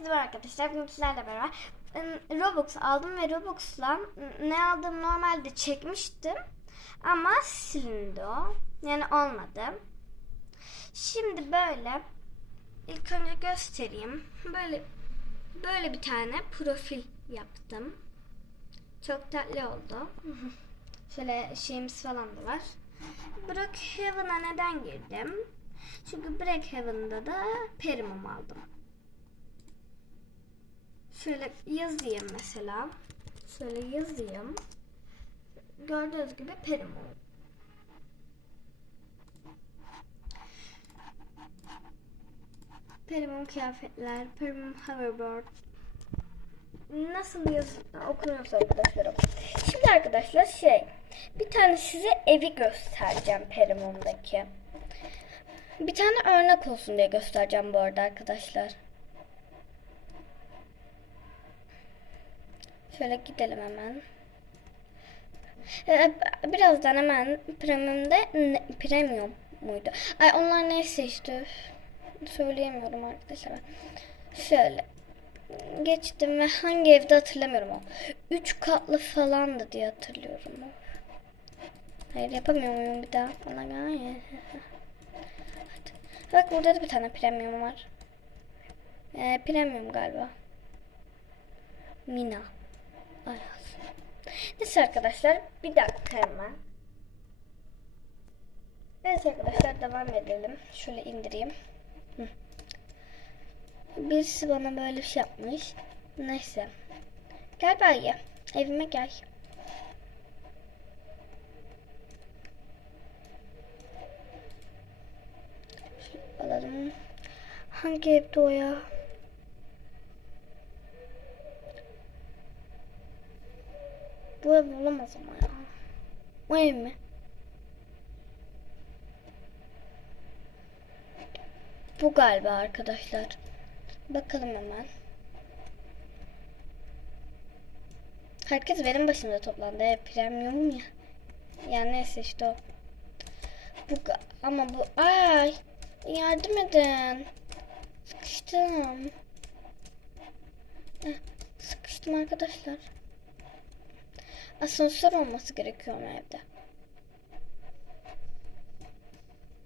Herkese merhaba arkadaşlar. Bugün sizlerle beraber Robux aldım ve Robux'la ne aldığımı normalde çekmiştim. Ama silindi o. Yani olmadı. Şimdi böyle ilk önce göstereyim. Böyle böyle bir tane profil yaptım. Çok tatlı oldu. Şöyle şeyimiz falan da var. Brookhaven'a neden girdim? Çünkü Brookhaven'da da Perimum aldım. Şöyle yazayım mesela. Şöyle yazayım. Gördüğünüz gibi Perimum. Perimum kıyafetler, Perimum hoverboard. Nasıl yaz okunuyorsa arkadaşlarım. Şimdi arkadaşlar şey, bir tane size evi göstereceğim Perimum'daki. Bir tane örnek olsun diye göstereceğim bu arada arkadaşlar. Şöyle gidelim hemen. Ee, birazdan hemen premium'da ne- premium muydu? Ay onlar neyse işte söyleyemiyorum arkadaşlar. Şöyle geçtim ve hangi evde hatırlamıyorum o. Üç katlı falandı diye hatırlıyorum o. Hayır yapamıyor muyum bir daha falan. Hayır. Bak burada da bir tane premium var. Ee, premium galiba. Mina. Neyse arkadaşlar bir dakika hemen. Evet arkadaşlar devam edelim. Şöyle indireyim. Birisi bana böyle bir şey yapmış. Neyse. Gel Bayi. Evime gel. Şöyle alalım. Hangi evde o ya? Bu ev olamaz ama ya. Bu ev mi? Bu galiba arkadaşlar. Bakalım hemen. Herkes benim başımda toplandı. E, premium ya. Yani neyse işte o. Bu ama bu ay yardım edin. Sıkıştım. Sıkıştım arkadaşlar. Asansör olması gerekiyor mu evde?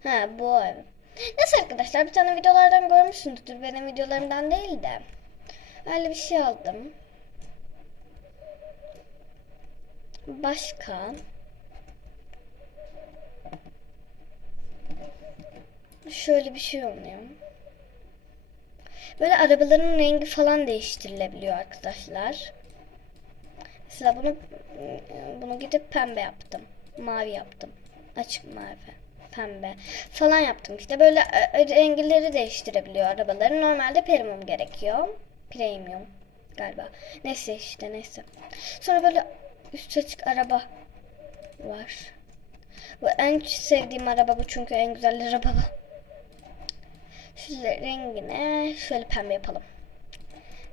Ha bu ev. Neyse arkadaşlar bir tane videolardan görmüşsünüzdür. Benim videolarımdan değil de. Öyle bir şey aldım. Başka. Şöyle bir şey oluyor. Böyle arabaların rengi falan değiştirilebiliyor arkadaşlar. Mesela bunu bunu gidip pembe yaptım. Mavi yaptım. Açık mavi. Pembe. Falan yaptım işte. Böyle e, renkleri değiştirebiliyor arabaların. Normalde premium gerekiyor. Premium galiba. Neyse işte neyse. Sonra böyle üst açık araba var. Bu en sevdiğim araba bu çünkü en güzel araba bu. Şöyle rengine şöyle pembe yapalım.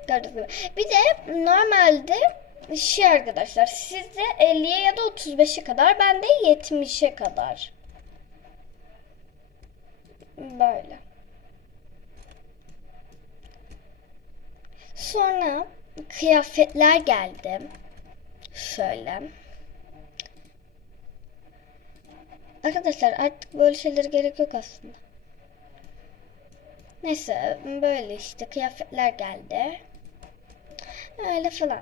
Gördüğünüz gibi. Bir de normalde şey arkadaşlar sizde 50'ye ya da 35'e kadar bende 70'e kadar. Böyle. Sonra kıyafetler geldi. Şöyle. Arkadaşlar artık böyle şeylere gerek yok aslında. Neyse böyle işte kıyafetler geldi. Öyle falan.